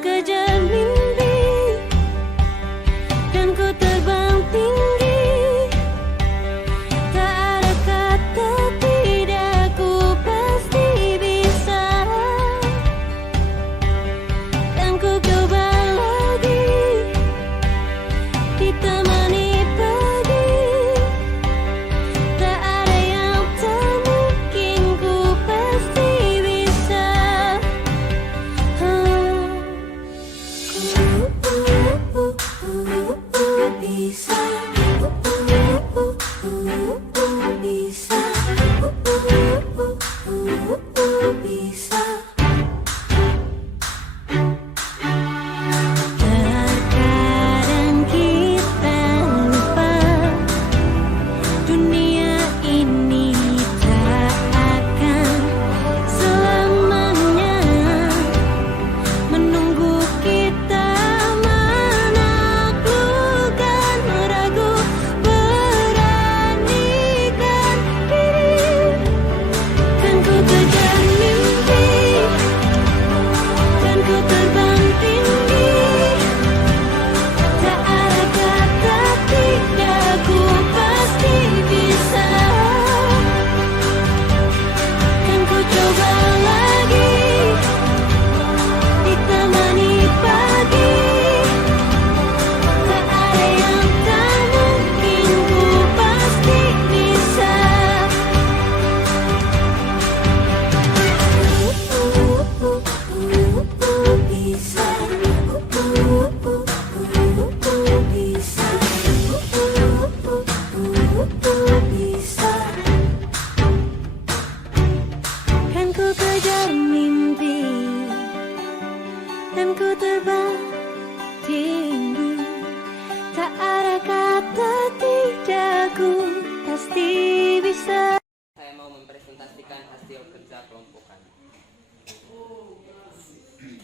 kejar mimpi dan ku terbang tinggi. Tak ada kata tidak, ku pasti bisa. Dan ku coba lagi, ditemani pagi. Tak ada yang tak mungkin, ku pasti bisa. Bisa. Bisa. Terkadang kita lupa dunia ini tak akan selamanya menunggu kita. Menaklukkan ragu, beranikan diri. Kan ku kejar mimpi dan ku terbang tinggi. Tak ada kata tidak, ku pasti bisa. Kan ku coba lagi, ditemani pagi. Tak ada yang tak mungkin, ku pasti bisa. Bisa. Bisa. Kan ku kejar mimpi dan ku terbang tinggi. Tak ada kata tidak, ku pasti bisa. Saya mau mempresentasikan hasil kerja kelompokan.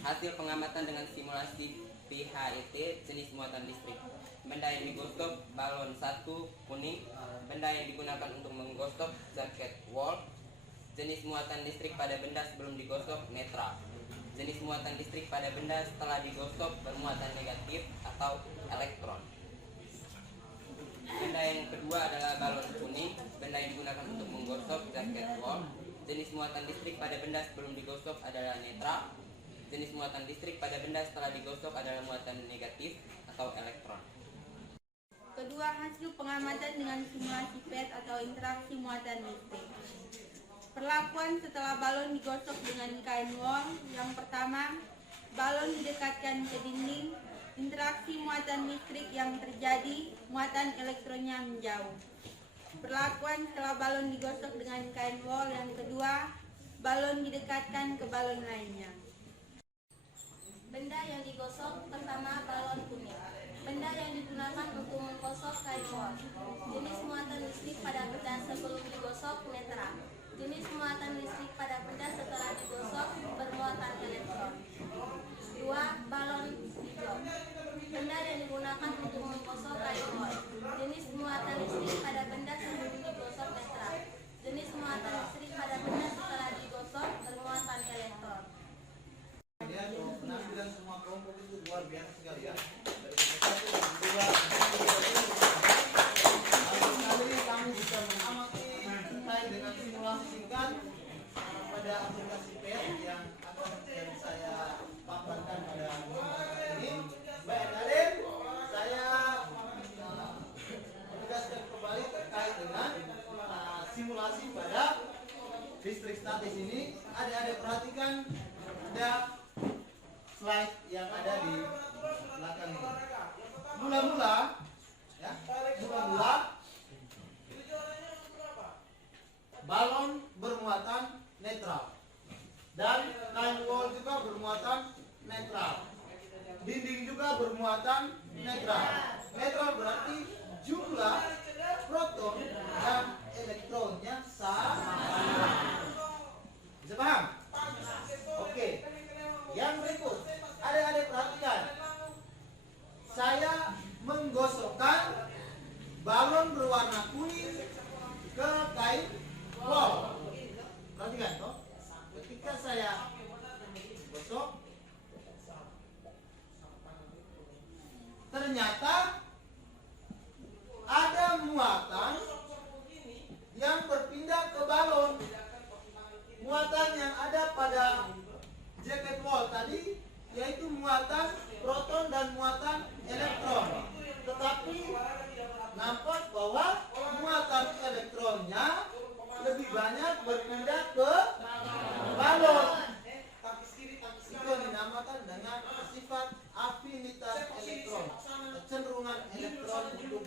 Hasil pengamatan dengan simulasi PHET jenis muatan listrik. Benda yang digosok balon 1 kuning. Benda yang digunakan untuk menggosok jaket wall. Jenis muatan listrik pada benda sebelum digosok netral. Jenis muatan listrik pada benda setelah digosok bermuatan negatif atau elektron. Benda yang kedua adalah balon kuning. Benda yang digunakan untuk menggosok jaket wall. Jenis muatan listrik pada benda sebelum digosok adalah netral. Jenis muatan listrik pada benda setelah digosok adalah muatan negatif atau elektron. Kedua, hasil pengamatan dengan simulasi PET atau interaksi muatan listrik. Perlakuan setelah balon digosok dengan kain wol. Yang pertama, balon didekatkan ke dinding. Interaksi muatan listrik yang terjadi, muatan elektronnya menjauh. Perlakuan setelah balon digosok dengan kain wol. Yang kedua, balon didekatkan ke balon lainnya. Benda yang digosok, pertama balon kuning. Benda yang digunakan untuk menggosok kain wol. Jenis muatan listrik pada benda sebelum digosok netral. Jenis muatan listrik pada benda setelah digosok bermuatan elektron. 2. Balon hijau. Benda yang digunakan untuk menggosok kain wol. Jenis muatan listrik pada benda sebelum digosok netral. Jenis muatan listrik pada benda setelah digosok bermuatan elektron. Penampilan semua kelompok itu luar biasa sekali ya. Dari satu dan dua, kali kamu bisa mengamati terkait dengan simulasi singkat pada aplikasi PET yang akan saya paparkan pada ini. Baik, Nadine, saya menegaskan kembali terkait dengan simulasi pada listrik statis ini. Adik-adik perhatikan ada slide yang ada di belakang ini. Mula-mula balon bermuatan netral dan kain wol juga bermuatan netral. Dinding juga bermuatan netral. Netral berarti jumlah proton dan elektronnya sama. Bisa paham? Oke. Yang berikut, adik-adik perhatikan. Saya menggosok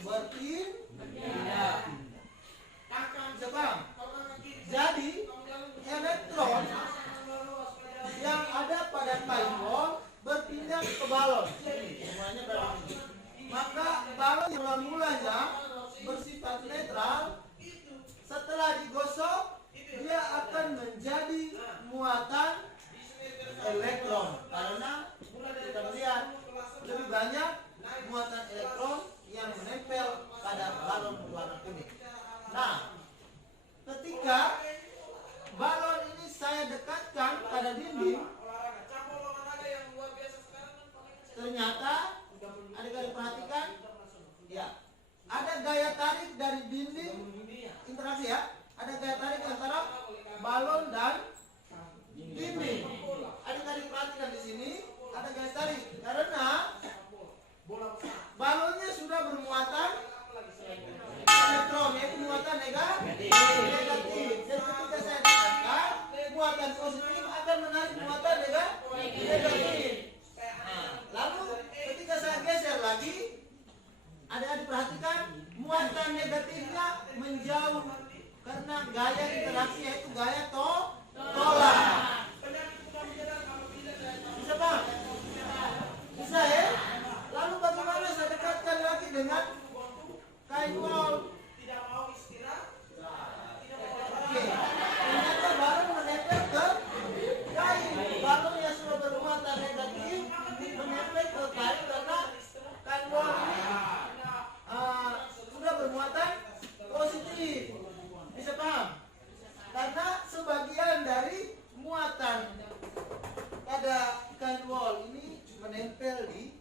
berpindah. Bisa paham? Jadi elektron yang ada pada kain wol berpindah ke balon. Semuanya balon ini. Maka balon yang mula-mulanya bersifat netral, setelah digosok dia akan menjadi muatan elektron, karena kita melihat lebih banyak muatan elektron yang menempel pada balon berwarna kuning. Nah, ketika balon ini saya dekatkan pada dinding, ternyata adik-adik perhatikan, ya, ada gaya tarik dari dinding, interaksi ya, ada gaya tarik antara balon dan dinding. Adik-adik perhatikan di sini ada gaya tarik karena balonnya sudah bermuatan elektron, yaitu muatan negatif. Dan ketika saya dekatkan, muatan positif akan menarik muatan negatif. Lalu ketika saya geser lagi, adik-adik perhatikan, muatan negatifnya menjauh karena gaya interaksi, yaitu gaya tolak. Bisa Pak? Bisa ya? Lalu bagaimana saya dekatkan lagi dengan kain wol? Oke, ternyata balon menempel ke kain. Balon yang sudah bermuatan negatif menempel ke kain karena kain wol ini sudah bermuatan positif. Bisa paham? Karena sebagian dari muatan pada kain wol ini menempel di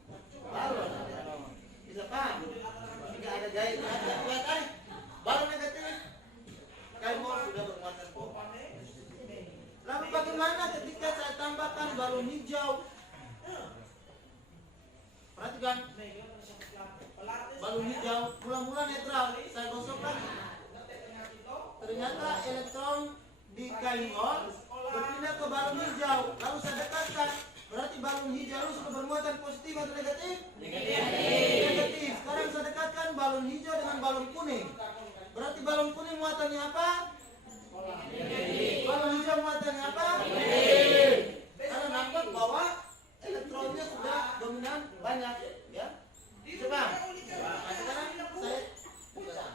balon. Bisa paham? Jika ada gaya kelihatan balon negatif, kain wol sudah bermuatan positif. Lalu bagaimana ketika saya tambahkan balon hijau? Perhatikan, balon hijau mula-mula netral, saya gosok lagi. Ternyata elektron di kain wol berpindah ke balon hijau, lalu saya dekatkan. Berarti balon hijau sudah bermuatan positif atau negatif? Negatif. Sekarang saya dekatkan balon hijau dengan balon kuning. Berarti balon kuning muatannya apa? Balon hijau muatannya apa? Karena nampak bahwa elektronnya sudah dominan banyak, ya. Coba. Nah, sekarang saya buka.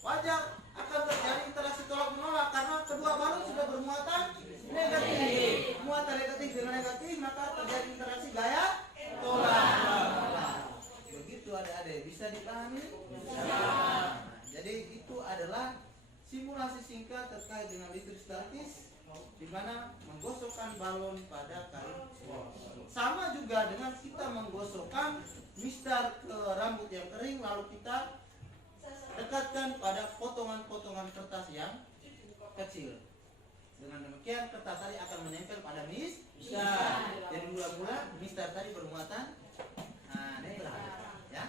Wajar akan terjadi interaksi tolak menolak karena kedua balon sudah bermuatan negatif. Muatan negatif dengan negatif, maka terjadi interaksi gaya tolak. Begitu adik-adik, bisa dipahami? Jadi itu adalah simulasi singkat terkait dengan listrik statis, di mana menggosokkan balon pada kain wol. Sama juga dengan kita menggosokkan mistar ke rambut yang kering, lalu kita dekatkan pada potongan-potongan kertas yang kecil. Dengan demikian kertas tadi akan menempel pada mistar. Jadi mula-mula mistar tadi bermuatan netral, ya.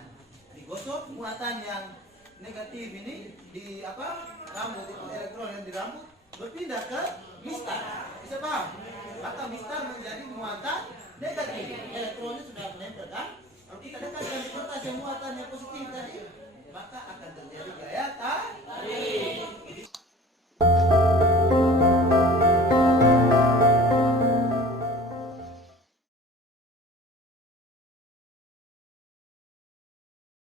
Digosok muatan yang negatif ini di rambut, itu elektron yang di rambut berpindah ke mistar. Bisa paham? Maka mistar menjadi muatan negatif. Elektronnya sudah menempel kan? Kalau kita dekatkan di kertas yang muatannya positif tadi, maka akan terjadi